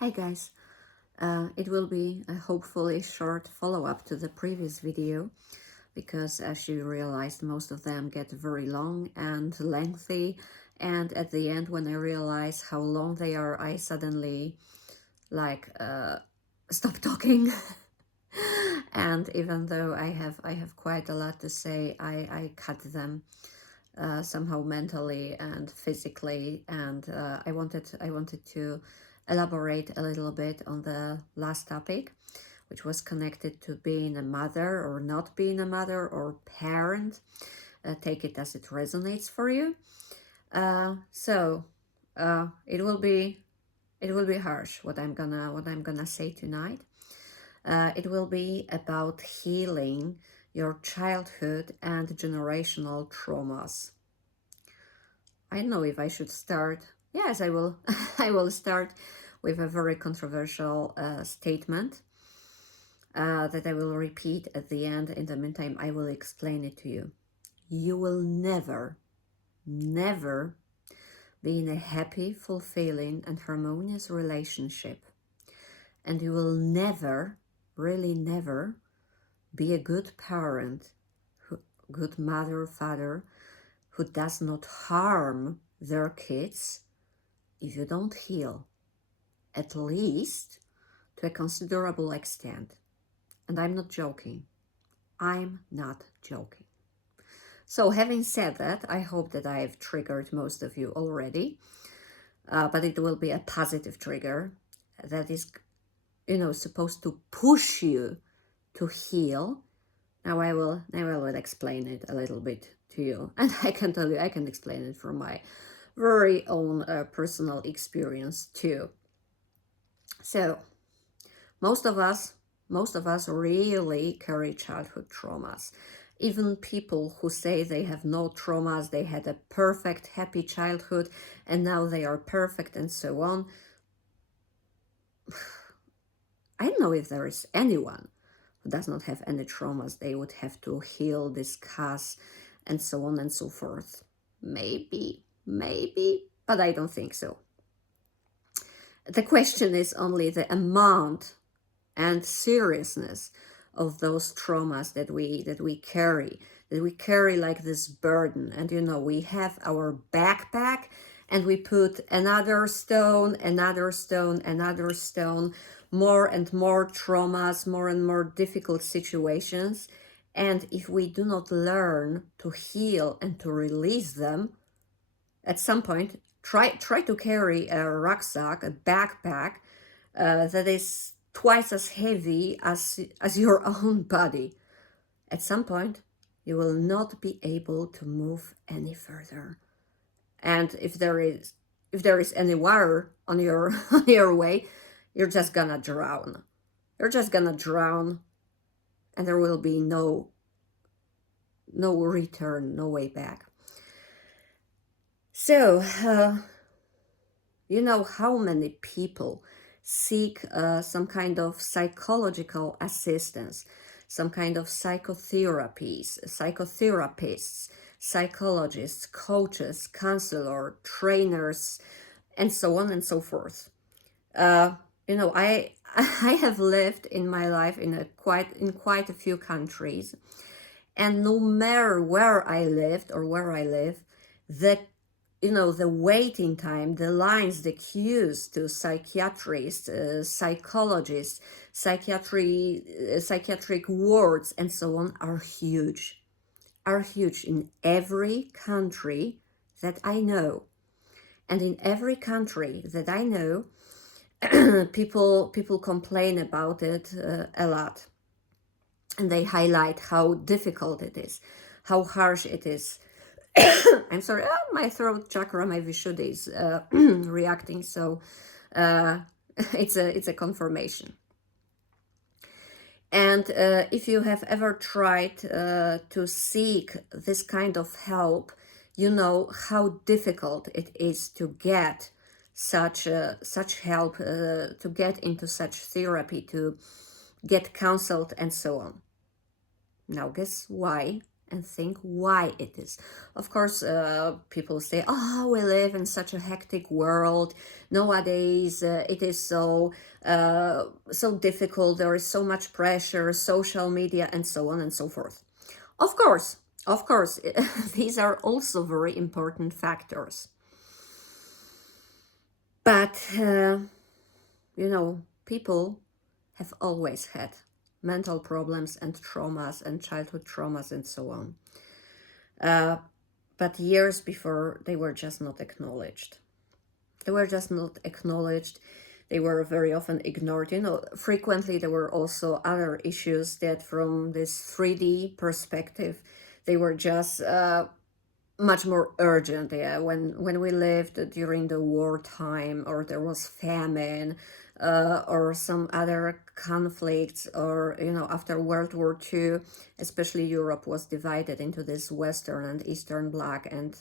Hi guys, it will be a hopefully short follow-up to the previous video because as you realized most of them get very long and lengthy, and at the end when I realize how long they are I suddenly like stop talking. And even though I have quite a lot to say, I cut them somehow mentally and physically, and I wanted to elaborate a little bit on the last topic, which was connected to being a mother or not being a mother or parent. Take it as it resonates for you. So it will be harsh what I'm gonna say tonight. It will be about healing your childhood and generational traumas. I don't know if I should start. Yes, I will. I will start with a very controversial statement that I will repeat at the end. In the meantime, I will explain it to you. You will never, never be in a happy, fulfilling, and harmonious relationship. And you will never, really never, be a good parent, good mother, father, who does not harm their kids if you don't heal, at least to a considerable extent. And I'm not joking. I'm not joking. So having said that, I hope that I've triggered most of you already, but it will be a positive trigger that is, supposed to push you to heal. Now I will explain it a little bit to you, and I can tell you I can explain it from my very own personal experience too. So most of us really carry childhood traumas. Even people who say they have no traumas, they had a perfect, happy childhood, and now they are perfect and so on. I don't know if there is anyone who does not have any traumas they would have to heal, discuss, and so on and so forth. Maybe, but I don't think so. The question is only the amount and seriousness of those traumas that we carry like this burden. And we have our backpack and we put another stone, more and more traumas, more and more difficult situations. And if we do not learn to heal and to release them, at some point try to carry a rucksack, a backpack that is twice as heavy as your own body. At some point, you will not be able to move any further. And if there is any water on your on your way, you're just gonna drown. You're just gonna drown, and there will be no return, no way back. So, you know how many people seek some kind of psychological assistance, some kind of psychotherapies, psychotherapists, psychologists, coaches, counselor, trainers, and so on and so forth. I I have lived in my life in quite a few countries, and no matter where I lived or where I live, the the waiting time, the lines, the queues to psychiatrists, psychologists, psychiatric wards, and so on are huge in every country that I know. And in every country that I know, people complain about it a lot. And they highlight how difficult it is, how harsh it is. I'm sorry, my throat chakra, my Vishuddha is reacting, so it's a confirmation. And if you have ever tried to seek this kind of help, you know how difficult it is to get such help, to get into such therapy, to get counseled, and so on. Now, guess why and think why it is. Of course, people say, oh, we live in such a hectic world. Nowadays, it is so difficult. There is so much pressure, social media, and so on and so forth. Of course, of course, these are also very important factors. But, people have always had mental problems and traumas and childhood traumas and so on. But years before, they were just not acknowledged. They were just not acknowledged. They were very often ignored. Frequently there were also other issues that from this 3D perspective, they were just much more urgent. Yeah, when we lived during the wartime, or there was famine, or some other conflicts, or after World War II, especially Europe was divided into this Western and Eastern Bloc, and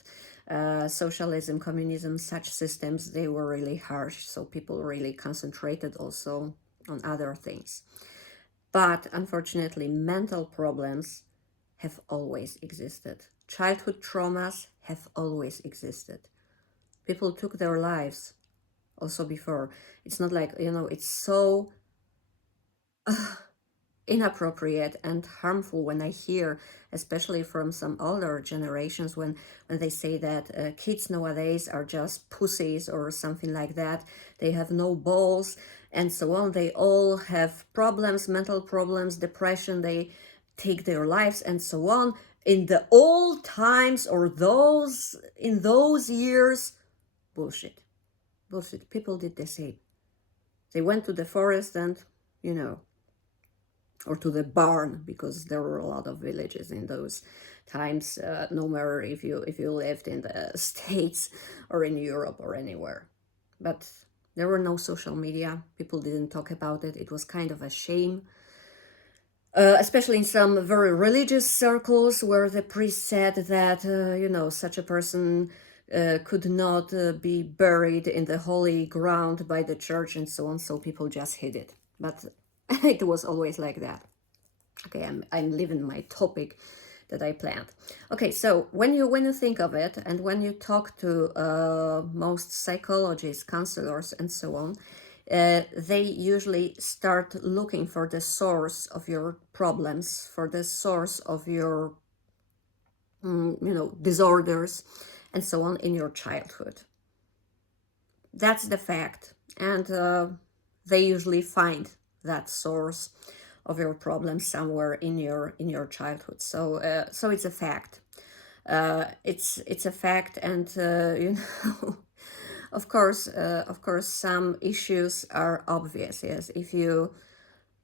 socialism, communism, such systems, they were really harsh. So people really concentrated also on other things. But unfortunately, mental problems have always existed. Childhood traumas have always existed. People took their lives also before. It's not like, it's so inappropriate and harmful when I hear, especially from some older generations, when they say that kids nowadays are just pussies or something like that. They have no balls and so on. They all have problems, mental problems, depression. They take their lives and so on. In the old times, or in those years, bullshit. Bullshit. People did the same. They went to the forest and, or to the barn, because there were a lot of villages in those times. No matter if you lived in the States or in Europe or anywhere. But there were no social media. People didn't talk about it. It was kind of a shame. Especially in some very religious circles, where the priest said that, such a person could not be buried in the holy ground by the church and so on, so people just hid it. But it was always like that. Okay, I'm leaving my topic that I planned. Okay, so when you think of it, and when you talk to most psychologists, counselors, and so on, they usually start looking for the source of your problems, for the source of your, disorders, and so on in your childhood. That's the fact, and they usually find that source of your problem somewhere in your childhood. So it's a fact. It's a fact, and of course, some issues are obvious. Yes,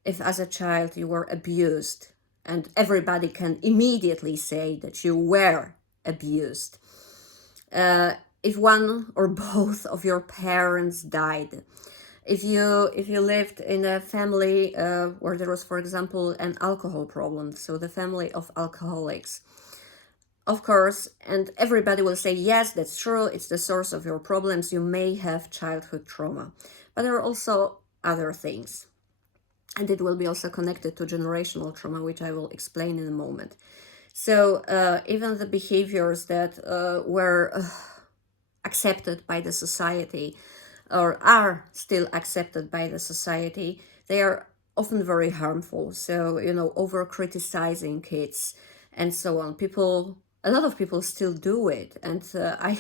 if as a child you were abused, and everybody can immediately say that you were abused. If one or both of your parents died, if you lived in a family where there was, for example, an alcohol problem, so the family of alcoholics, of course, and everybody will say, yes, that's true, it's the source of your problems, you may have childhood trauma. But there are also other things, and it will be also connected to generational trauma, which I will explain in a moment. So even the behaviors that were accepted by the society, or are still accepted by the society, they are often very harmful. So, over criticizing kids and so on. A lot of people still do it. And I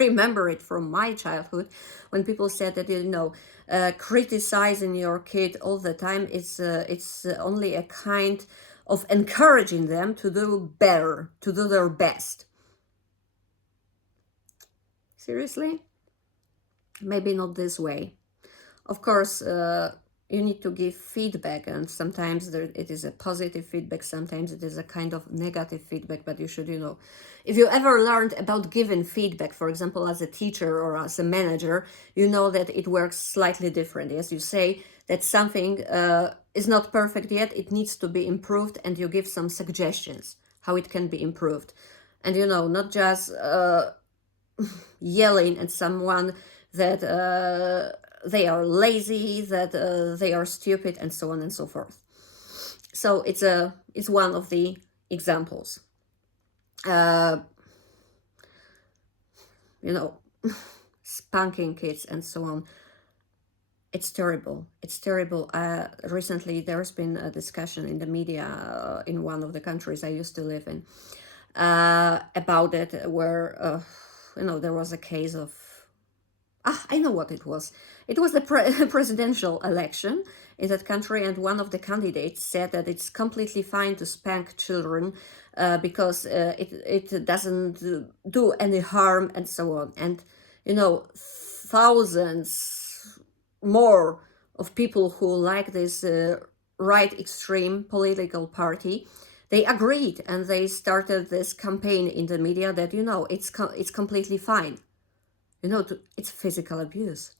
remember it from my childhood, when people said that, criticizing your kid all the time, it's only a kind of encouraging them to do better, to do their best. Seriously? Maybe not this way. Of course, you need to give feedback, and sometimes it is a positive feedback, sometimes it is a kind of negative feedback, but you should, if you ever learned about giving feedback, for example, as a teacher or as a manager, you know that it works slightly different. Yes, you say that something is not perfect yet, it needs to be improved, and you give some suggestions how it can be improved. And, not just yelling at someone that they are lazy, that they are stupid, and so on and so forth. So it's one of the examples. uh, you know, spanking kids and so on. It's terrible. It's terrible. Recently, there's been a discussion in the media in one of the countries I used to live in about it, where there was a case of I know what it was. It was the presidential election in that country, and one of the candidates said that it's completely fine to spank children because it doesn't do any harm and so on. And thousands more of people who like this right extreme political party, they agreed and they started this campaign in the media that it's completely fine. It's physical abuse.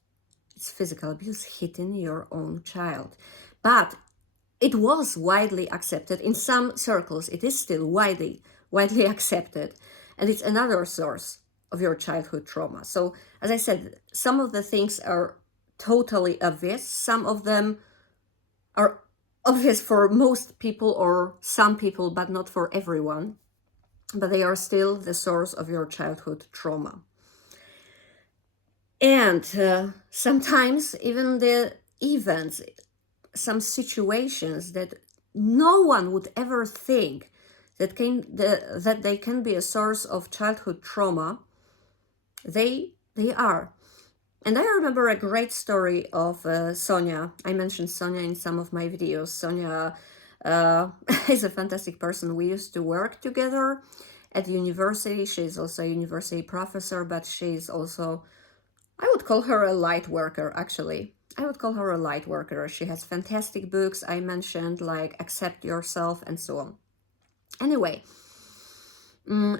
It's physical abuse, hitting your own child. But it was widely accepted in some circles. It is still widely accepted, and it's another source of your childhood trauma. So, as I said, some of the things are totally obvious. Some of them are obvious for most people or some people, but not for everyone. But they are still the source of your childhood trauma. And sometimes even the events, some situations that no one would ever think that they can be a source of childhood trauma, they are. And I remember a great story of Sonia. I mentioned Sonia in some of my videos. Sonia is a fantastic person. We used to work together at university. She's also a university professor, but she's also, I would call her a light worker, actually. I would call her a light worker. She has fantastic books I mentioned, like Accept Yourself and so on. Anyway,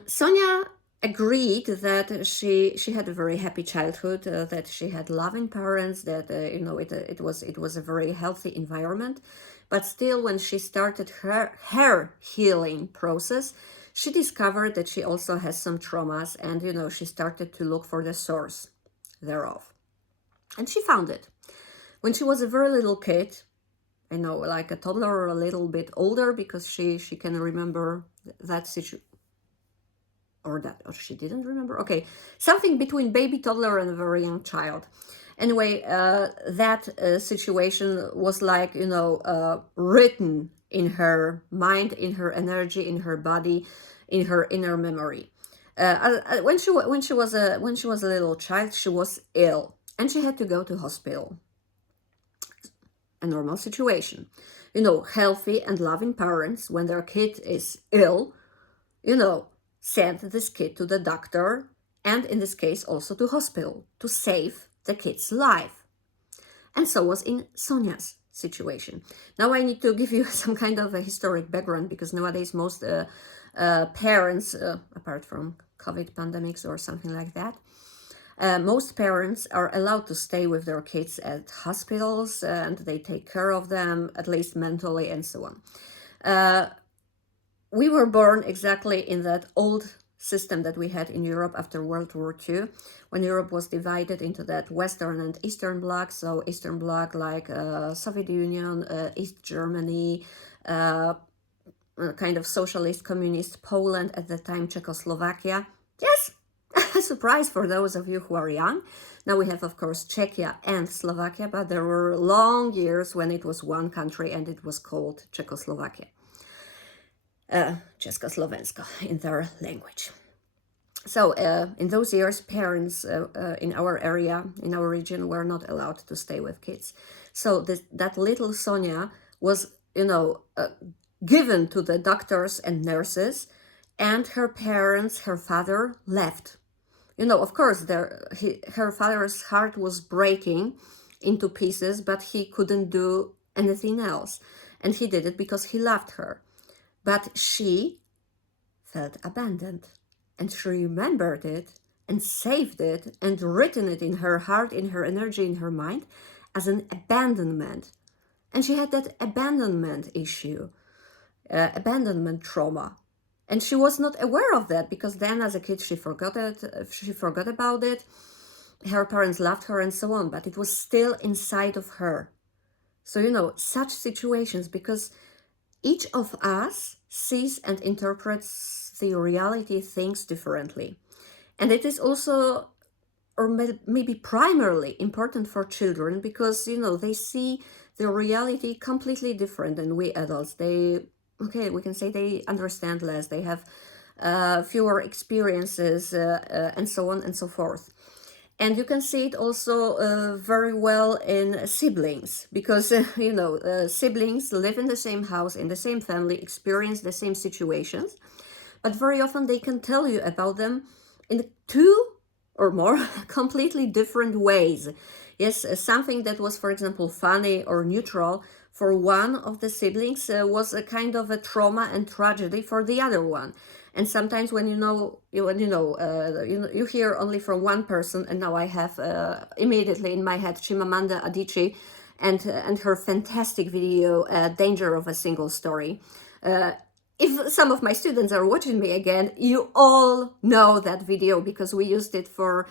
Sonia agreed that she had a very happy childhood, that she had loving parents, that it was a very healthy environment. But still, when she started her healing process, she discovered that she also has some traumas, and she started to look for the source thereof. And she found it. When she was a very little kid, like a toddler or a little bit older, because she can remember that situation, or she didn't remember. Okay, something between baby, toddler, and a very young child. Anyway, that situation was like written in her mind, in her energy, in her body, in her inner memory. When she was a little child, she was ill and she had to go to hospital. A normal situation. Healthy and loving parents, when their kid is ill, send this kid to the doctor, and in this case also to hospital, to save the kid's life. And so was in Sonia's situation. Now I need to give you some kind of a historic background, because nowadays most parents, apart from COVID pandemics or something like that, most parents are allowed to stay with their kids at hospitals, and they take care of them, at least mentally, and so on. We were born exactly in that old system that we had in Europe after World War II, when Europe was divided into that Western and Eastern Bloc. So Eastern Bloc, like Soviet Union, East Germany, kind of socialist, communist Poland, at the time Czechoslovakia. Yes, a surprise for those of you who are young. Now we have, of course, Czechia and Slovakia, but there were long years when it was one country and it was called Czechoslovakia. Československo in their language. So in those years, parents in our area, in our region, were not allowed to stay with kids. So that little Sonia was, given to the doctors and nurses, and her parents, her father, left. Of course, her father's heart was breaking into pieces, but he couldn't do anything else. And he did it because he loved her. But she felt abandoned, and she remembered it and saved it and written it in her heart, in her energy, in her mind as an abandonment. And she had that abandonment issue, abandonment trauma. And she was not aware of that, because then as a kid she forgot about it. Her parents loved her and so on, but it was still inside of her. So, such situations, because each of us sees and interprets the reality things differently. And it is also, or maybe primarily, important for children because, they see the reality completely different than we adults. We can say they understand less, they have fewer experiences, and so on and so forth. And you can see it also very well in siblings because, siblings live in the same house, in the same family, experience the same situations, but very often they can tell you about them in two or more completely different ways. Yes, something that was, for example, funny or neutral for one of the siblings was a kind of a trauma and tragedy for the other one. And sometimes when you hear only from one person, and now I have immediately in my head Chimamanda Adichie and her fantastic video, Danger of a Single Story. If some of my students are watching me again, you all know that video because we used it for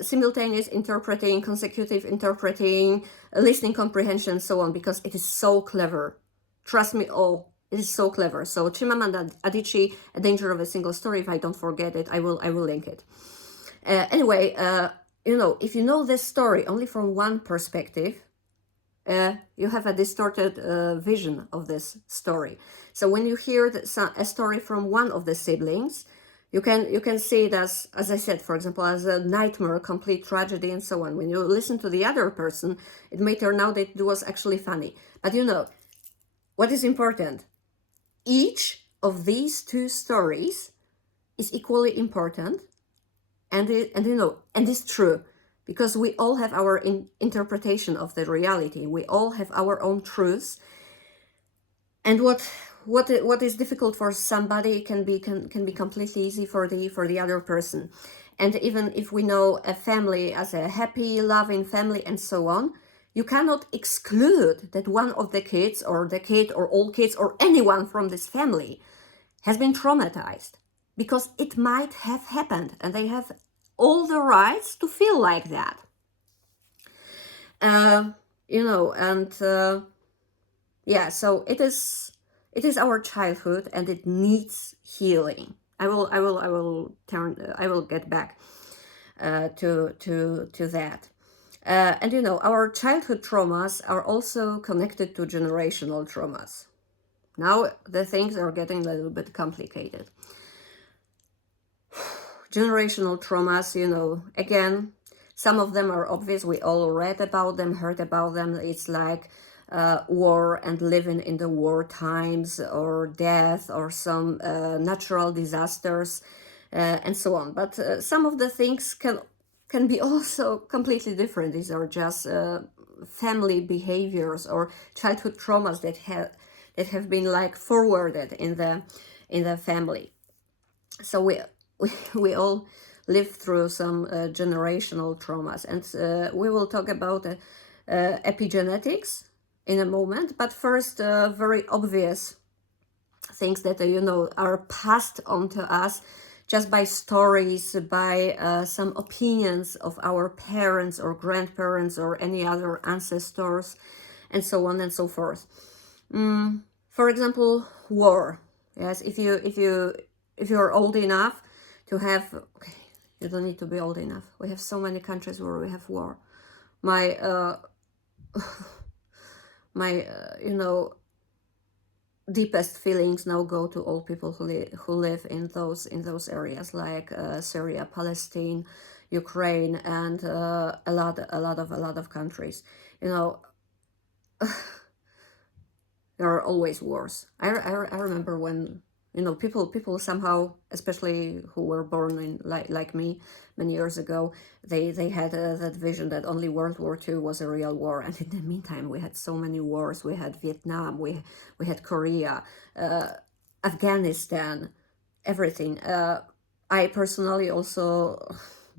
simultaneous interpreting, consecutive interpreting, listening comprehension, so on, because it is so clever. Trust me, all. It is so clever. So Chimamanda Adichie, A Danger of a Single Story. If I don't forget it, I will link it. Anyway, if you know this story only from one perspective, you have a distorted vision of this story. So when you hear a story from one of the siblings, you can see it as I said, for example, as a nightmare, complete tragedy, and so on. When you listen to the other person, it may turn out that it was actually funny. But what is important? Each of these two stories is equally important, and is true, because we all have our interpretation of the reality. We all have our own truths, and what is difficult for somebody can be completely easy for the other person. And even if we know a family as a happy, loving family and so on, you cannot exclude that one of the kids, or the kid, or all kids, or anyone from this family has been traumatized, because it might have happened, and they have all the rights to feel like that. So it is our childhood, and it needs healing. I will get back to that. Our childhood traumas are also connected to generational traumas. Now the things are getting a little bit complicated. Generational traumas, again, some of them are obvious. We all read about them, heard about them. It's like war and living in the war times, or death, or some natural disasters, and so on. But some of the things can be also completely different. These are just family behaviors or childhood traumas that have been like forwarded in the family. So we all live through some generational traumas, and we will talk about epigenetics in a moment. But first, very obvious things that are passed on to us just by stories, by some opinions of our parents or grandparents or any other ancestors, and so on and so forth. For example, war. Yes, if you're old enough to have, okay, you don't need to be old enough. We have so many countries where we have war. My deepest feelings now go to all people who live in those areas, like Syria, Palestine, Ukraine, and a lot of countries. There are always wars. I remember when people somehow, especially who were born in like me many years ago, they had that vision that only World War II was a real war, and in the meantime we had so many wars. We had Vietnam, we had Korea, Afghanistan, everything. I personally also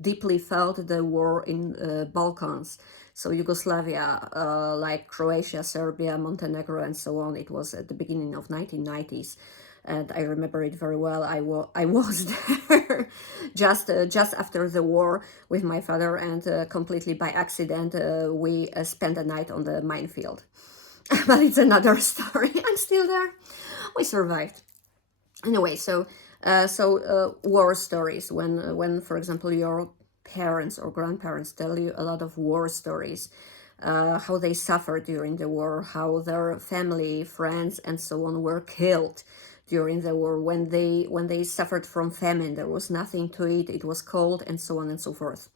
deeply felt the war in Balkans, so Yugoslavia, like Croatia, Serbia, Montenegro, and so on. It was at the beginning of 1990s. And I remember it very well. I was there just after the war with my father, and completely by accident we spent a night on the minefield. but it's another story. I'm still there. We survived. Anyway, so war stories. When for example your parents or grandparents tell you a lot of war stories, how they suffered during the war, how their family, friends, and so on were killed during the war, when they suffered from famine, there was nothing to eat, it was cold, and so on and so forth.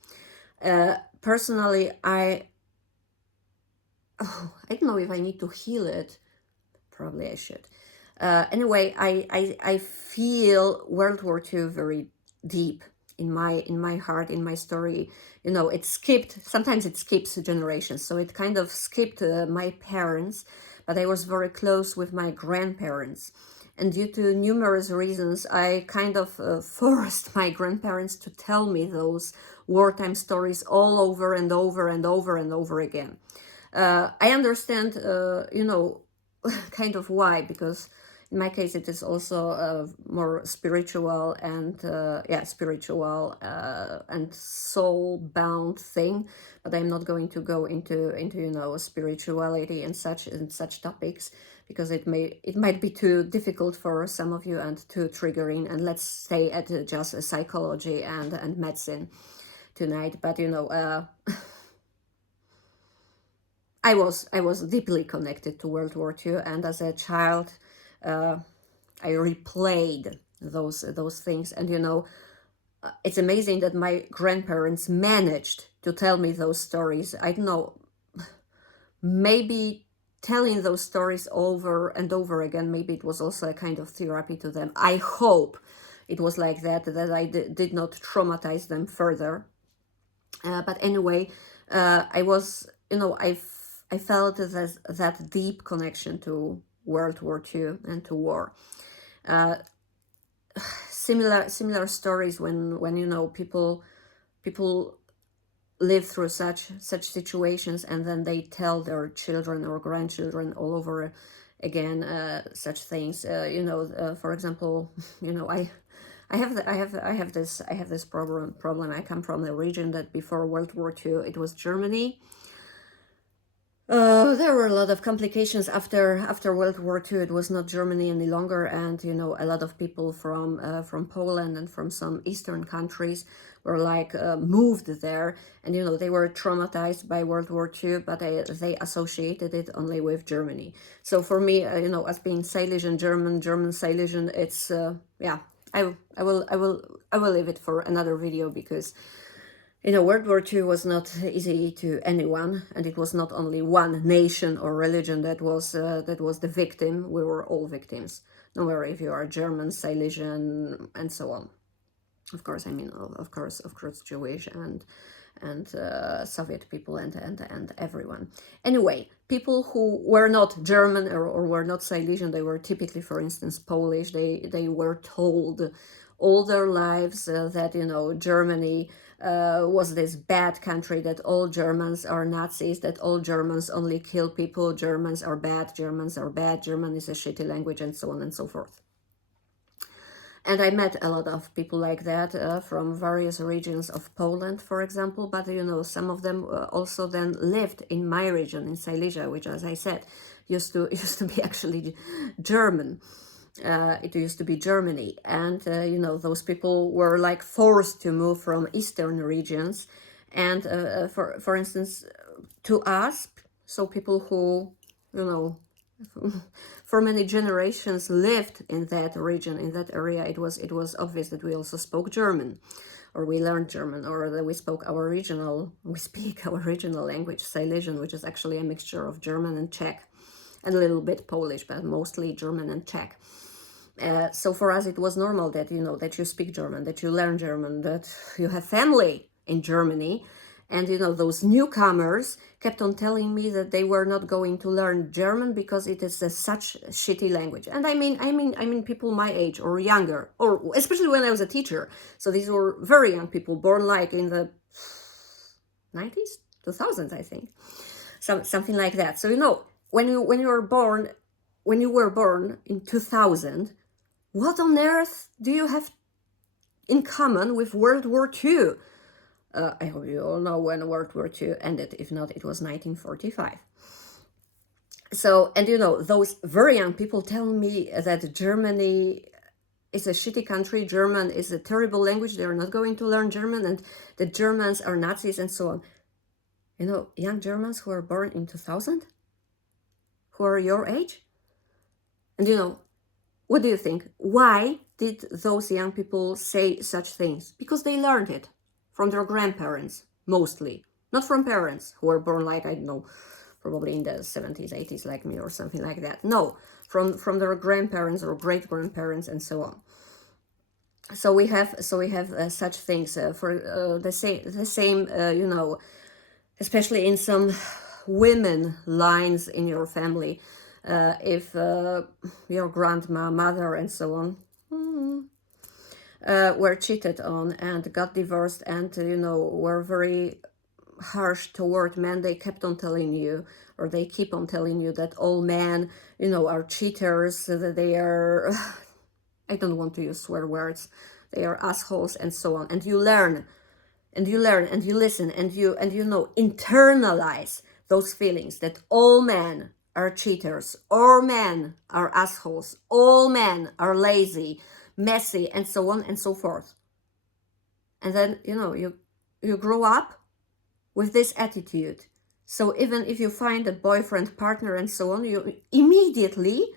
Personally, I don't know if I need to heal it. Probably I should. Anyway, I feel World War II very deep in my heart, in my story. You know, it skipped, sometimes it skips generations, so it kind of skipped my parents, but I was very close with my grandparents. And due to numerous reasons, I kind of forced my grandparents to tell me those wartime stories all over and over and over and over again. I understand, you know, kind of why, because in my case it is also a more spiritual and spiritual and soul bound thing, but I'm not going to go into you know, spirituality and such topics, because it might be too difficult for some of you and too triggering, and let's stay at just psychology and medicine tonight. But you know, I was deeply connected to World War II, and as a child, I replayed those things. And you know, it's amazing that my grandparents managed to tell me those stories. I don't know, maybe telling those stories over and over again, maybe it was also a kind of therapy to them. I hope it was like that, that I did not traumatize them further. But anyway, I was, you know, I felt that deep connection to World War II and to war. Similar stories when you know, people live through such situations, and then they tell their children or grandchildren all over again such things. You know, for example, you know, I have this problem. I come from a region that before World War II it was Germany. There were a lot of complications after World War II. It was not Germany any longer, and you know, a lot of people from Poland and from some Eastern countries were like moved there, and you know, they were traumatized by World War II, but they associated it only with Germany. So for me, you know, as being Silesian German Silesian, it's yeah. I will leave it for another video, because you know, World War II was not easy to anyone, and it was not only one nation or religion that was the victim. We were all victims, no matter if you are German, Silesian, and so on. Of course, I mean, of course, Jewish and Soviet people and everyone. Anyway, people who were not German or were not Silesian, they were typically, for instance, Polish. They were told all their lives that, you know, Germany was this bad country, that all Germans are Nazis, that all Germans only kill people, Germans are bad, German is a shitty language, and so on and so forth. And I met a lot of people like that from various regions of Poland, for example. But, you know, some of them also then lived in my region, in Silesia, which, as I said, used to be actually German. It used to be Germany. And, you know, those people were like forced to move from Eastern regions. And for instance, to us, so people who, you know, for many generations lived in that region, in that area, it was obvious that we also spoke German, or we learned German, or that we speak our regional language, Silesian, which is actually a mixture of German and Czech, and a little bit Polish, but mostly German and Czech. So for us, it was normal that, you know, that you speak German, that you learn German, that you have family in Germany. And, you know, those newcomers kept on telling me that they were not going to learn German because it is such a shitty language. And I mean people my age or younger, or especially when I was a teacher. So these were very young people, born like in the 90s, 2000s, I think, something like that. So, you know, when you were born in 2000, what on earth do you have in common with World War II? I hope you all know when World War II ended. If not, it was 1945. So, and those very young people tell me that Germany is a shitty country. German is a terrible language. They're not going to learn German, and the Germans are Nazis and so on. Young Germans who are born in 2000, who are your age. And what do you think? Why did those young people say such things? Because they learned it from their grandparents, mostly. Not from parents who were born like, I don't know, probably in the 70s, 80s, like me or something like that. No, from their grandparents or great-grandparents and so on. So we have such things for the same especially in some women lines in your family. If your grandma, mother, and so on were cheated on and got divorced and were very harsh toward men, they kept on telling you, or they keep on telling you, that all men are cheaters, that they are I don't want to use swear words, they are assholes and so on. And you learn and you listen and you internalize those feelings that all men are cheaters, all men are assholes, all men are lazy, messy, and so on and so forth. And then you grow up with this attitude. So even if you find a boyfriend, partner, and so on, you immediately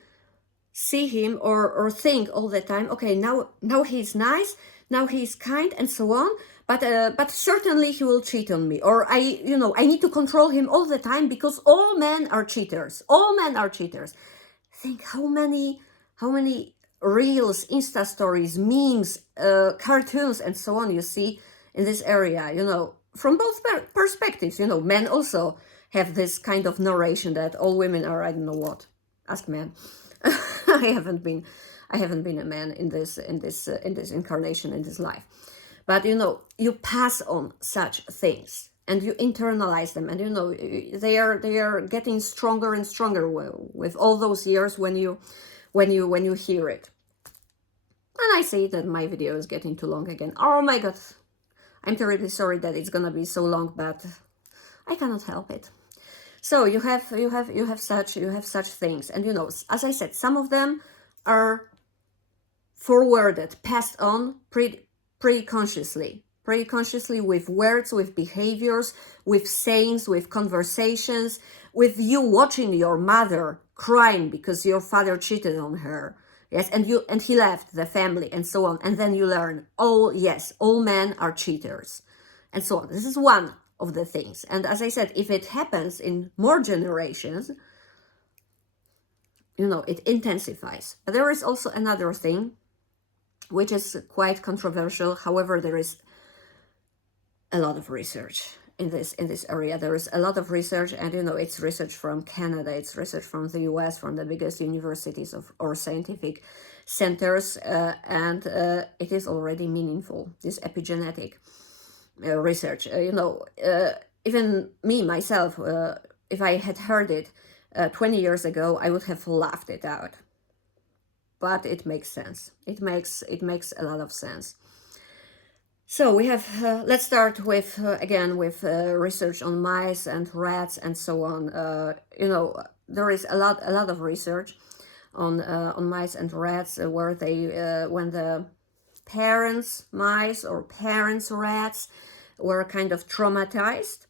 see him or think all the time, okay, now he's nice, now he's kind, and so on, but certainly he will cheat on me, or I need to control him all the time because all men are cheaters, all men are cheaters. Think how many reels, Insta stories, memes, cartoons, and so on you see in this area, from both perspectives. Men also have this kind of narration that all women are, I don't know what, ask men. I haven't been a man in this incarnation, in this life, but you pass on such things and you internalize them, and they are getting stronger and stronger with all those years when you hear it. And I see that my video is getting too long again. Oh my god, I'm terribly sorry that it's gonna be so long, but I cannot help it. So you have such things, and as I said, some of them are forwarded, passed on pretty consciously with words, with behaviors, with sayings, with conversations, with you watching your mother crying because your father cheated on her. Yes, and he left the family and so on, and then you learn, oh yes, all men are cheaters, and so on. This is one of the things. And as I said, if it happens in more generations, it intensifies. But there is also another thing which is quite controversial. However, there is a lot of research in this area. There is a lot of research, and it's research from Canada, it's research from the US, from the biggest universities or scientific centers, and it is already meaningful, this epigenetic research. Even me myself, if I had heard it 20 years ago, I would have laughed it out. But it makes sense. It makes a lot of sense. So we have, let's start with, again, with research on mice and rats and so on. There is a lot of research on mice and rats where they, when the parents mice or parents rats were kind of traumatized.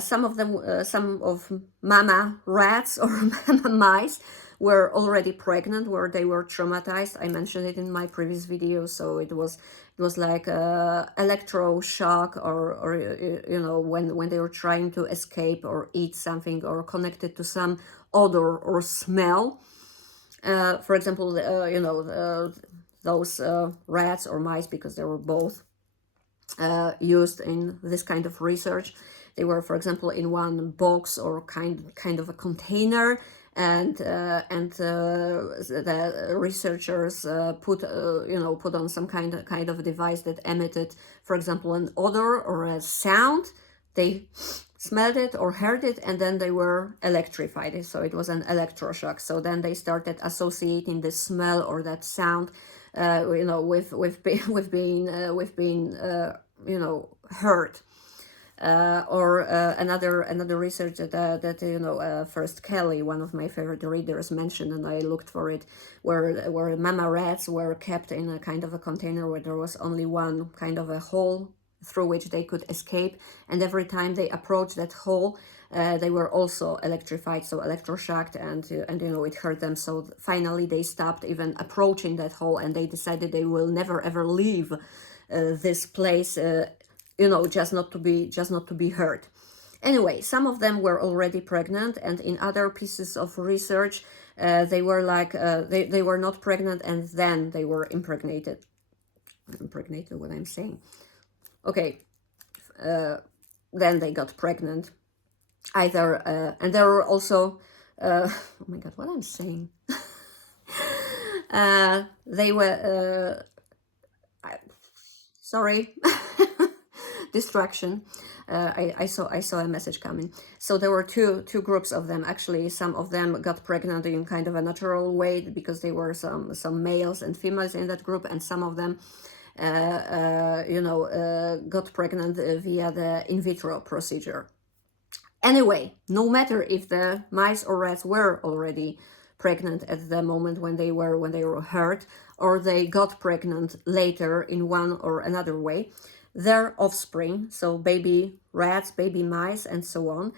Some of mama rats or mama mice were already pregnant, where they were traumatized. I mentioned it in my previous video. So it was like electroshock, or when they were trying to escape or eat something or connected to some odor or smell. For example, those rats or mice, because they were both used in this kind of research. They were, for example, in one box or kind of a container, and the researchers put on some kind of device that emitted, for example, an odor or a sound. They smelled it or heard it, and then they were electrified. So it was an electroshock. So then they started associating the smell or that sound, with being hurt. Or another research that first Kelly, one of my favorite readers, mentioned, and I looked for it, where mama rats were kept in a kind of a container where there was only one kind of a hole through which they could escape, and every time they approached that hole, they were also electrified, so electroshocked, and it hurt them. So finally they stopped even approaching that hole, and they decided they will never ever leave this place, just not to be hurt. Anyway, some of them were already pregnant, and in other pieces of research, they were like they were not pregnant, and then they were impregnated. What I'm saying? Okay, then they got pregnant. Either and there were also oh my god, what I'm saying? They were sorry. Distraction. I saw a message coming. So there were two groups of them. Actually, some of them got pregnant in kind of a natural way because there were some males and females in that group, and some of them got pregnant via the in vitro procedure. Anyway, no matter if the mice or rats were already pregnant at the moment when they were hurt, or they got pregnant later in one or another way, their offspring, so baby rats, baby mice, and so on,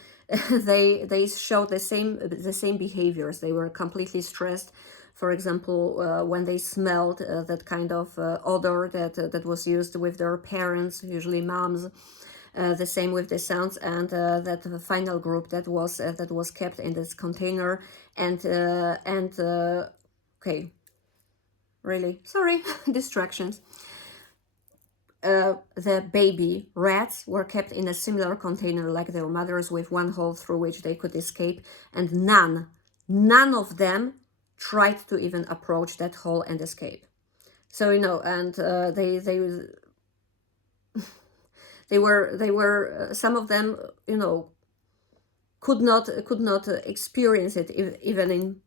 they showed the same behaviors. They were completely stressed. For example, when they smelled that kind of odor that was used with their parents, usually moms. The same with the sounds, and that final group that was kept in this container, and okay, really sorry, distractions. The baby rats were kept in a similar container like their mothers, with one hole through which they could escape, and none of them tried to even approach that hole and escape. So and they were some of them could not experience it even in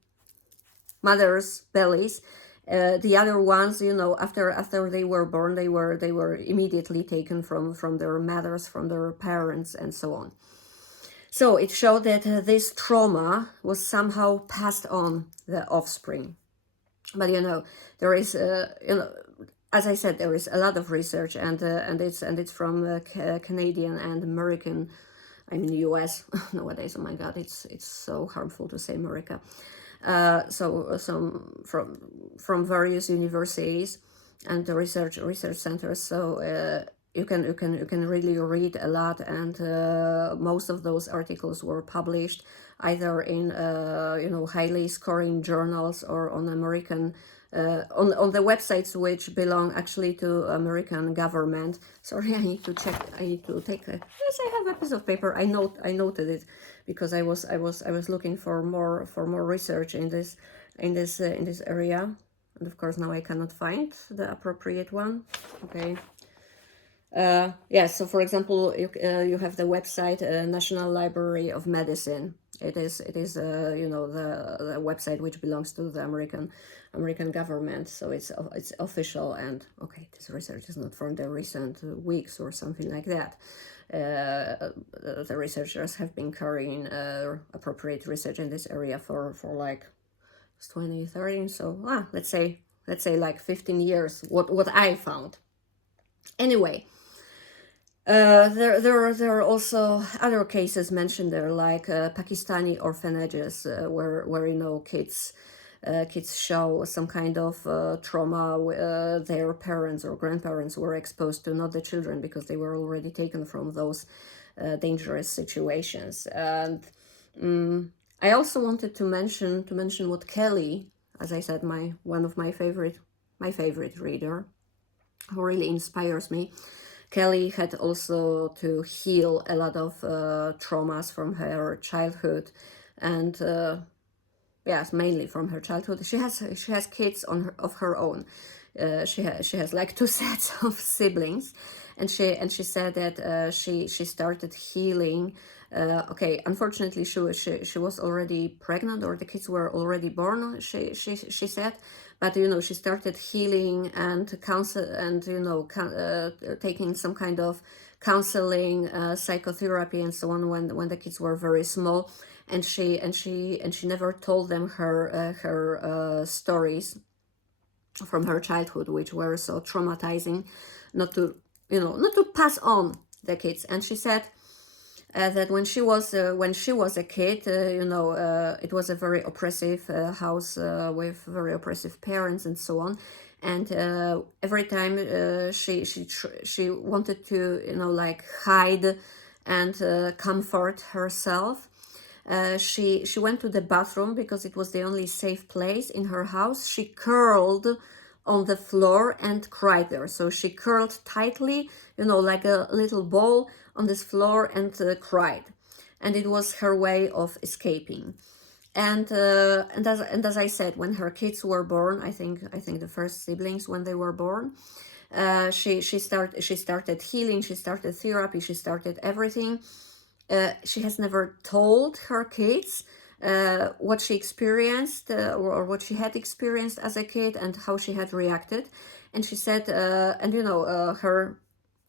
mothers' bellies. The other ones, after they were born, they were immediately taken from their mothers, from their parents, and so on. So it showed that this trauma was somehow passed on the offspring. But there is as I said, there is a lot of research, and it's from Canadian and American, I mean US nowadays. Oh my God, it's so harmful to say America. So some from various universities and the research centers. So you can really read a lot, and most of those articles were published either in highly scoring journals or on American on the websites which belong actually to American government. Sorry, I need to check. I need to take a, yes, I have a piece of paper. I noted it because I was looking for more research in this area, and of course now I cannot find the appropriate one. Okay. Yes, so for example, you have the website National Library of Medicine. It is the website which belongs to the American government, so it's official. And okay, this research is not from the recent weeks or something like that. The researchers have been carrying appropriate research in this area for like 2013. So let's say like 15 years. What I found. Anyway. There are also other cases mentioned there, like Pakistani orphanages, where kids show some kind of trauma. Their parents or grandparents were exposed to, not the children, because they were already taken from those dangerous situations. And I also wanted to mention what Kelly, as I said, one of my favorite reader, who really inspires me. Kelly had also to heal a lot of traumas from her childhood, and yes, mainly from her childhood. She has kids of her own. She has like 2 sets of siblings, and she said that she started healing. Okay, unfortunately, she was already pregnant, or the kids were already born. She said. But she started healing and counsel, and taking some kind of counseling, psychotherapy, and so on when the kids were very small, and she never told them her stories from her childhood, which were so traumatizing, not to not to pass on the kids. And she said that when she was a kid, it was a very oppressive house with very oppressive parents and so on. And every time she wanted to like hide and comfort herself. She went to the bathroom because it was the only safe place in her house. She curled on the floor and cried there. So she curled tightly, like a little ball on this floor, and cried. And it was her way of escaping. And as I said, when her kids were born, I think the first siblings, when they were born, she started healing, she started therapy, she started everything. She has never told her kids what she experienced or what she had experienced as a kid and how she had reacted. And she said,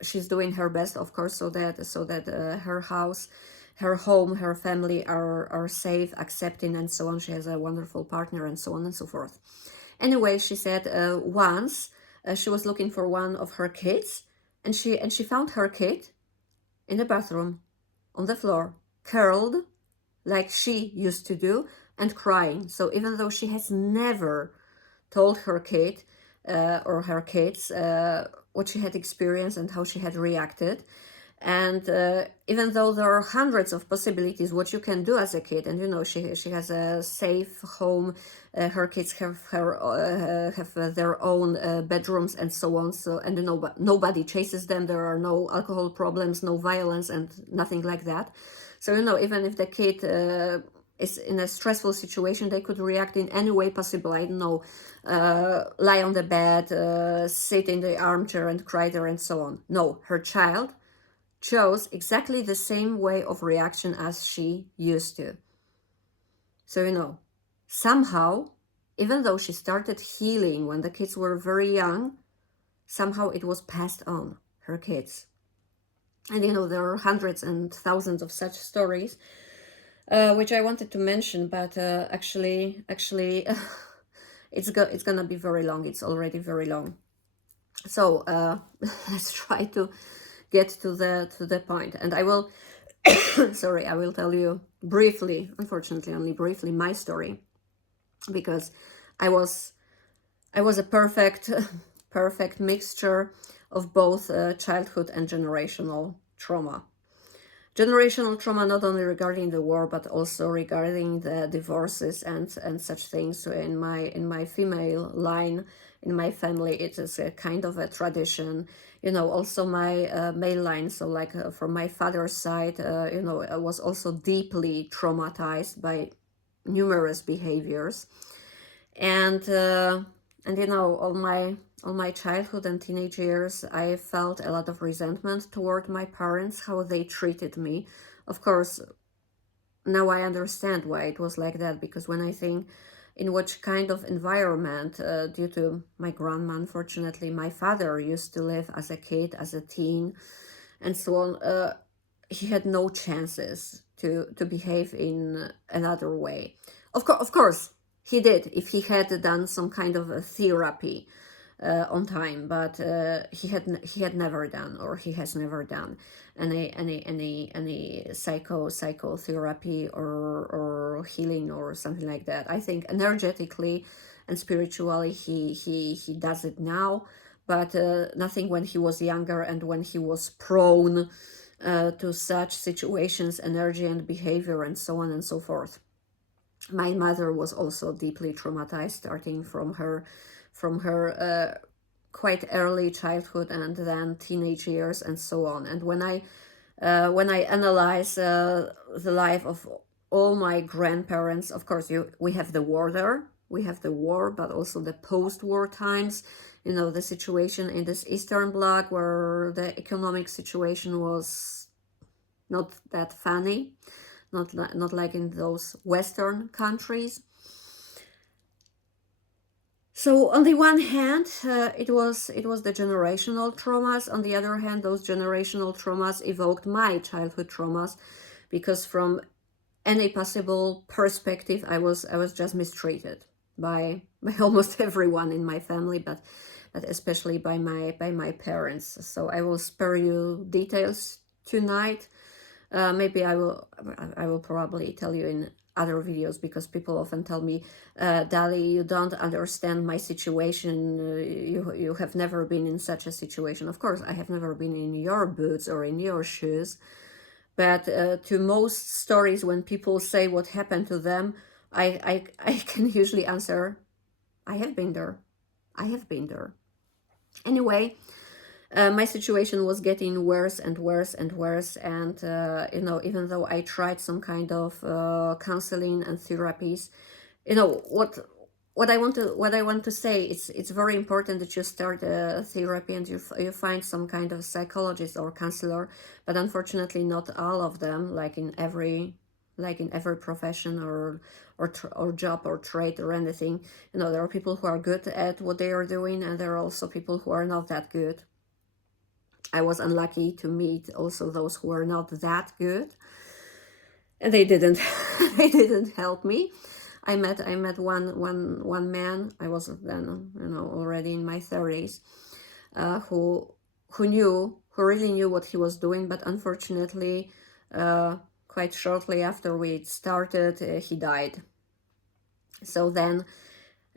she's doing her best, of course, so that her house, her home, her family are safe, accepting, and so on. She has a wonderful partner, and so on and so forth. Anyway, she said once she was looking for one of her kids, and she found her kid in the bathroom on the floor, curled like she used to do, and crying. So even though she has never told her kid or her kids what she had experienced and how she had reacted, and even though there are hundreds of possibilities what you can do as a kid, and she has a safe home, her kids have their own bedrooms and so on, so, and nobody chases them, there are no alcohol problems, no violence, and nothing like that. So even if the kid is in a stressful situation, they could react in any way possible. I don't know, lie on the bed, sit in the armchair and cry there, and so on. No, her child chose exactly the same way of reaction as she used to. So somehow, even though she started healing when the kids were very young, somehow it was passed on, her kids. And there are hundreds and thousands of such stories, which I wanted to mention, but actually, it's gonna be very long. It's already very long. So let's try to get to the point, and I will sorry, I will tell you briefly, unfortunately only briefly, my story, because I was a perfect perfect mixture of both childhood and generational trauma. Generational trauma not only regarding the war, but also regarding the divorces and such things. So in my female line, in my family, it is a kind of a tradition. Also my male line, so like from my father's side, I was also deeply traumatized by numerous behaviors. And all my childhood and teenage years, I felt a lot of resentment toward my parents, how they treated me. Of course, now I understand why it was like that, because when I think in which kind of environment, due to my grandma, unfortunately, my father used to live as a kid, as a teen, and so on, he had no chances to behave in another way. Of course, he did if he had done some kind of a therapy on time, but he had never done, or he has never done any psychotherapy or healing or something like that. I think energetically and spiritually he does it now, but nothing when he was younger and when he was prone to such situations, energy and behavior, and so on and so forth. My mother was also deeply traumatized, starting from her quite early childhood and then teenage years and so on. And when I analyze the life of all my grandparents, of course, we have the war there, we have the war, but also the post-war times. The situation in this Eastern Bloc, where the economic situation was not that funny, not like in those Western countries. So on the one hand, it was the generational traumas. On the other hand, those generational traumas evoked my childhood traumas, because from any possible perspective, I was just mistreated by almost everyone in my family, but especially by my parents. So I will spare you details tonight. Maybe I will probably tell you in other videos, because people often tell me, Dali, you don't understand my situation. You have never been in such a situation. Of course, I have never been in your boots or in your shoes. But to most stories, when people say what happened to them, I can usually answer, I have been there. I have been there. Anyway, my situation was getting worse and worse and worse, and even though I tried some kind of counseling and therapies, what I want to say, it's very important that you start a therapy, and you find some kind of psychologist or counselor. But unfortunately, not all of them, like in every profession or job or trade or anything. There are people who are good at what they are doing, and there are also people who are not that good. I was unlucky to meet also those who were not that good, and they didn't they didn't help me. I met one man. I was then already in my 30s, who really knew what he was doing, but unfortunately, quite shortly after we started, he died. So then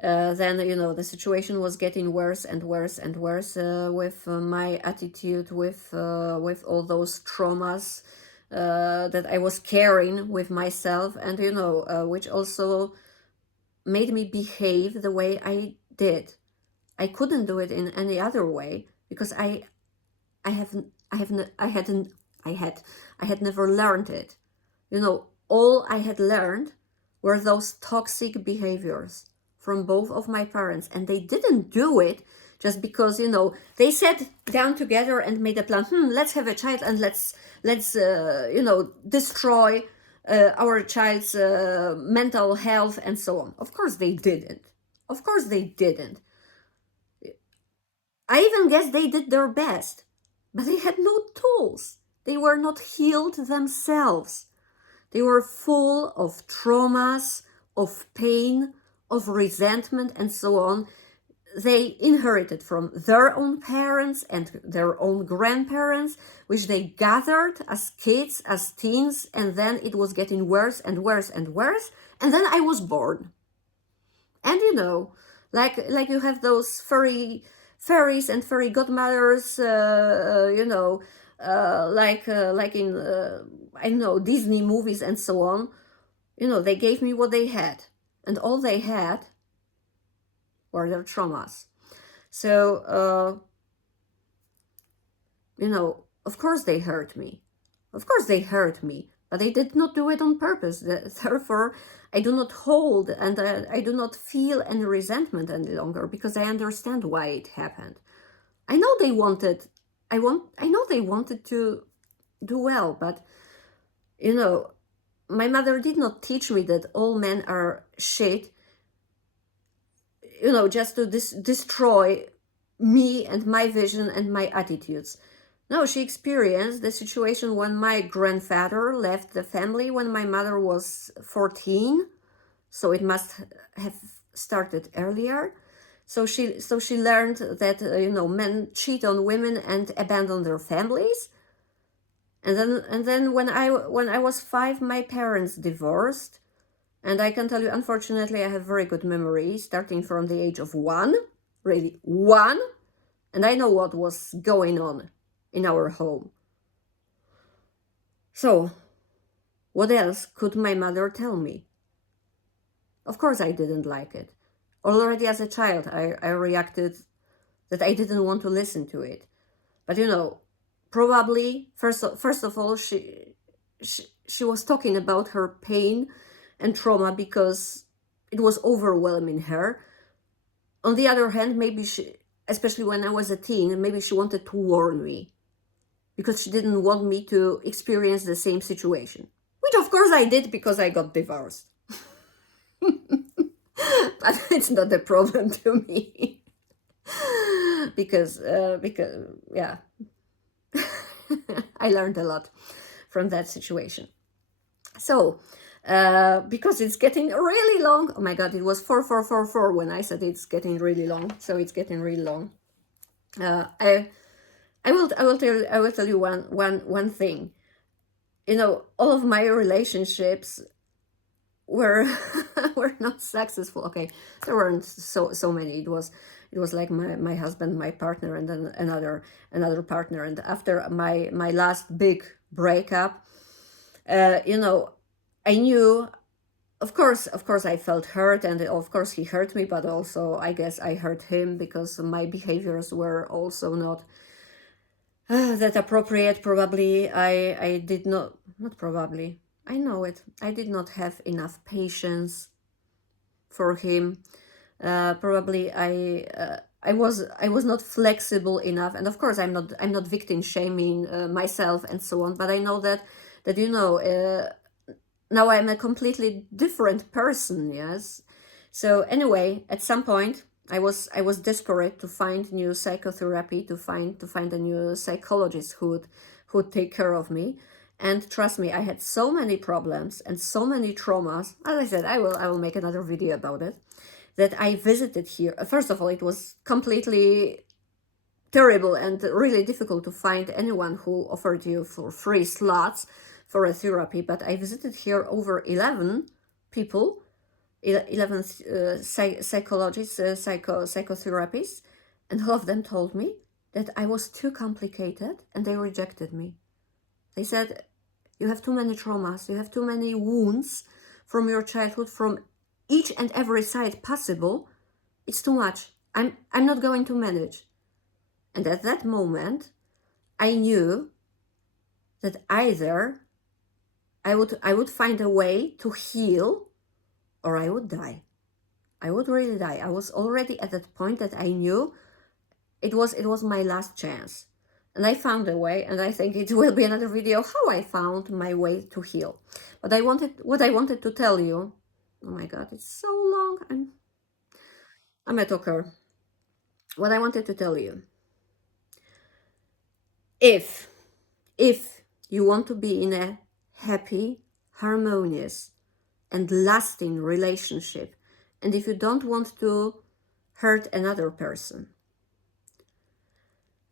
the situation was getting worse and worse and worse, with my attitude, with all those traumas that I was carrying with myself, and which also made me behave the way I did. I couldn't do it in any other way, because I haven't I haven't I hadn't I had never learned it. All I had learned were those toxic behaviors from both of my parents, and they didn't do it just because they sat down together and made a plan. Let's have a child, and let's destroy our child's mental health and so on. Of course they didn't. Of course they didn't. I even guess they did their best, but they had no tools. They were not healed themselves. They were full of traumas, of pain, of resentment, and so on. They inherited from their own parents and their own grandparents, which they gathered as kids, as teens, and then it was getting worse and worse and worse. And then I was born. And like you have those fairies and fairy godmothers, like in I don't know, Disney movies and so on. They gave me what they had, and all they had were their traumas. So of course they hurt me. Of course they hurt me, but they did not do it on purpose. Therefore, I do not hold, and I do not feel any resentment any longer, because I understand why it happened. I know they wanted. I know they wanted to do well, but my mother did not teach me that all men are shit. Just to destroy me and my vision and my attitudes. No, she experienced the situation when my grandfather left the family when my mother was 14, so it must have started earlier. So she learned that men cheat on women and abandon their families. And then when I was 5, my parents divorced, and I can tell you, unfortunately, I have very good memory, starting from the age of 1, really 1, and I know what was going on in our home. So, what else could my mother tell me? Of course, I didn't like it. Already as a child, I reacted that I didn't want to listen to it. But probably first of all, she was talking about her pain and trauma because it was overwhelming her. On the other hand, maybe especially when I was a teen, maybe she wanted to warn me, because she didn't want me to experience the same situation, which of course I did, because I got divorced. but it's not a problem to me. because yeah, I learned a lot from that situation. So because it's getting really long. Oh my god, it was 4444 when I said it's getting really long, so it's getting really long. I will tell you one thing. You know, all of my relationships were were not successful. Okay, there weren't so many. It was like my husband, my partner, and then another partner. And after my last big breakup, you know, I knew, of course I felt hurt, and of course he hurt me, but also I guess I hurt him, because my behaviors were also not that appropriate. Probably I did not probably, I know it, I did not have enough patience for him. Probably I was not flexible enough, and of course I'm not victim shaming myself and so on, but I know that now I'm a completely different person. Yes. So anyway, at some point I was desperate to find new psychotherapy, to find a new psychologist who'd take care of me. And trust me, I had so many problems and so many traumas. As I said, I will make another video about it. That I visited here. First of all, it was completely terrible and really difficult to find anyone who offered you for free slots for a therapy. But I visited here over 11 people, 11 psychologists, psychotherapists, and all of them told me that I was too complicated, and they rejected me. They said, you have too many traumas, you have too many wounds from your childhood, from each and every side possible. It's too much. I'm not going to manage. And at that moment, I knew that either I would find a way to heal, or I would die. I would really die. I was already at that point that I knew it was my last chance. And I found a way, and I think it will be another video how I found my way to heal. But what I wanted to tell you, oh my god, it's so long. I'm a talker. What I wanted to tell you, if you want to be in a happy, harmonious, and lasting relationship, and if you don't want to hurt another person,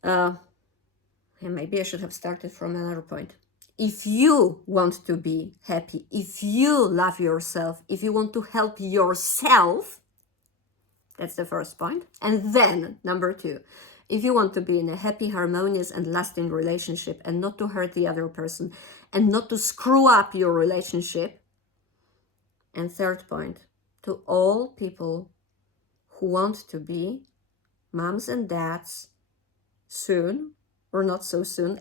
and maybe I should have started from another point. If you want to be happy, if you love yourself, if you want to help yourself, that's the first point. And then number two, if you want to be in a happy, harmonious, and lasting relationship, and not to hurt the other person, and not to screw up your relationship. And third point, to all people who want to be moms and dads soon, or not so soon,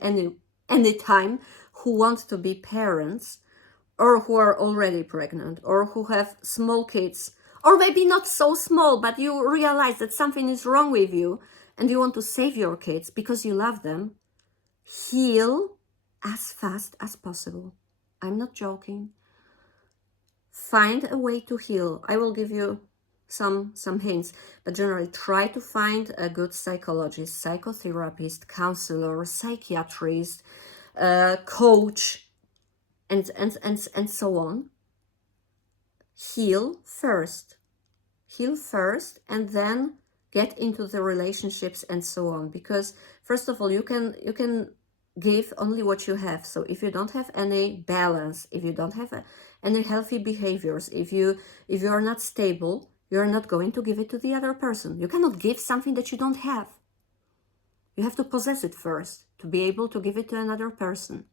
anytime, who want to be parents, or who are already pregnant, or who have small kids, or maybe not so small, but you realize that something is wrong with you and you want to save your kids because you love them, heal as fast as possible. I'm not joking. Find a way to heal. I will give you some hints, but generally try to find a good psychologist, psychotherapist, counselor, psychiatrist, coach, and so on. Heal first, and then get into the relationships and so on. Because first of all, you can give only what you have. So if you don't have any balance, if you don't have any healthy behaviors, if you are not stable, you're not going to give it to the other person. You cannot give something that you don't have. You have to possess it first to be able to give it to another person.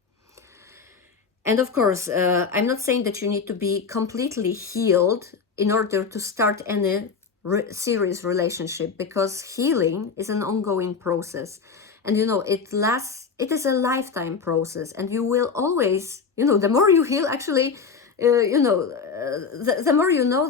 And of course, I'm not saying that you need to be completely healed in order to start any serious relationship, because healing is an ongoing process. And it is a lifetime process, and you will always, the more you heal, actually, the more you know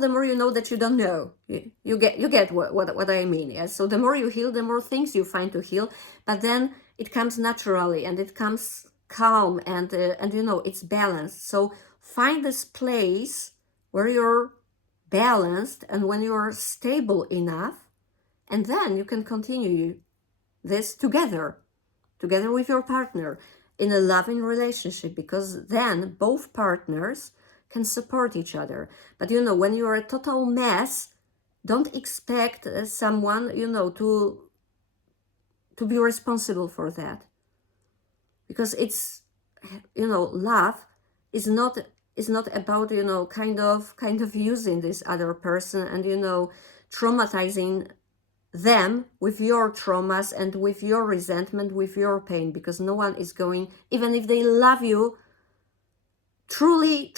that you don't know. You get what I mean. Yes. So the more you heal, the more things you find to heal, but then it comes naturally, and it comes calm, and it's balanced. So find this place where you're balanced and when you're stable enough, and then you can continue this together with your partner in a loving relationship, because then both partners can support each other. But you know, when you're a total mess, don't expect someone, you know, to be responsible for that, because it's, you know, love is not about, you know, kind of using this other person and, you know, traumatizing them with your traumas and with your resentment, with your pain, because no one is going, even if they love you, truly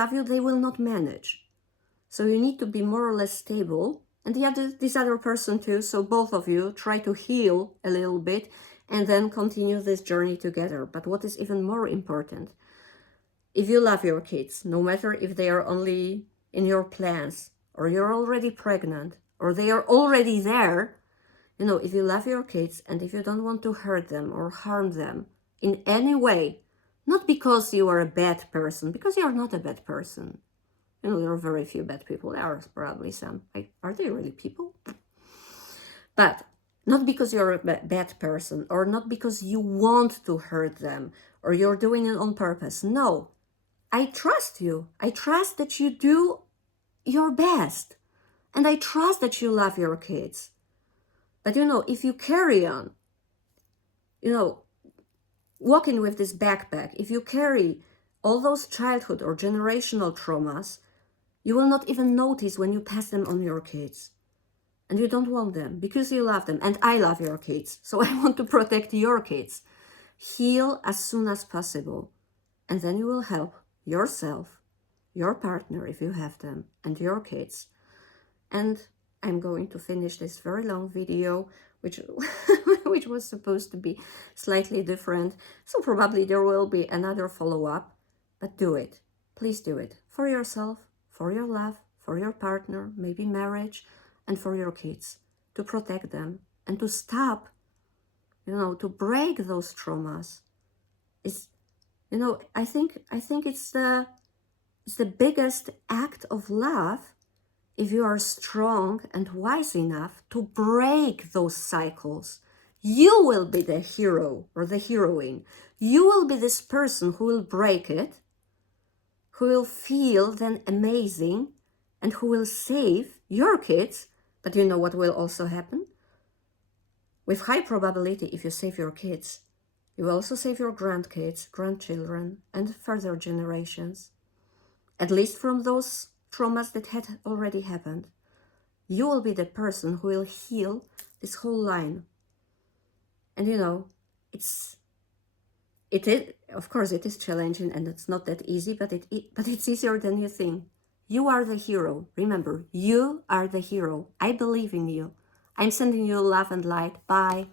love you, they will not manage. So you need to be more or less stable, and this other person too. So both of you try to heal a little bit and then continue this journey together. But what is even more important, if you love your kids, no matter if they are only in your plans, or you're already pregnant, or they are already there, you know, if you love your kids and if you don't want to hurt them or harm them in any way, not because you are a bad person, because you're not a bad person. You know, there are very few bad people. There are probably some. Are they really people? But not because you're a bad person, or not because you want to hurt them, or you're doing it on purpose. No, I trust you. I trust that you do your best. And I trust that you love your kids. But you know, if you carry on, you know, walking with this backpack, if you carry all those childhood or generational traumas, you will not even notice when you pass them on your kids. And you don't want them because you love them. And I love your kids. So I want to protect your kids. Heal as soon as possible. And then you will help yourself, your partner, if you have them, and your kids. And I'm going to finish this very long video, which which was supposed to be slightly different. So probably there will be another follow-up, but do it. Please do it for yourself, for your love, for your partner, maybe marriage, and for your kids, to protect them and to stop, you know, to break those traumas. It's, you know, I think it's the biggest act of love if you are strong and wise enough to break those cycles. You will be the hero or the heroine. You will be this person who will break it, who will feel then amazing, and who will save your kids. But you know what will also happen? With high probability, if you save your kids, you will also save your grandkids, grandchildren, and further generations. At least from those traumas that had already happened. You will be the person who will heal this whole line. And you know, it is, of course, it is challenging and it's not that easy, but it's easier than you think. You are the hero. Remember, you are the hero. I believe in you. I'm sending you love and light. Bye.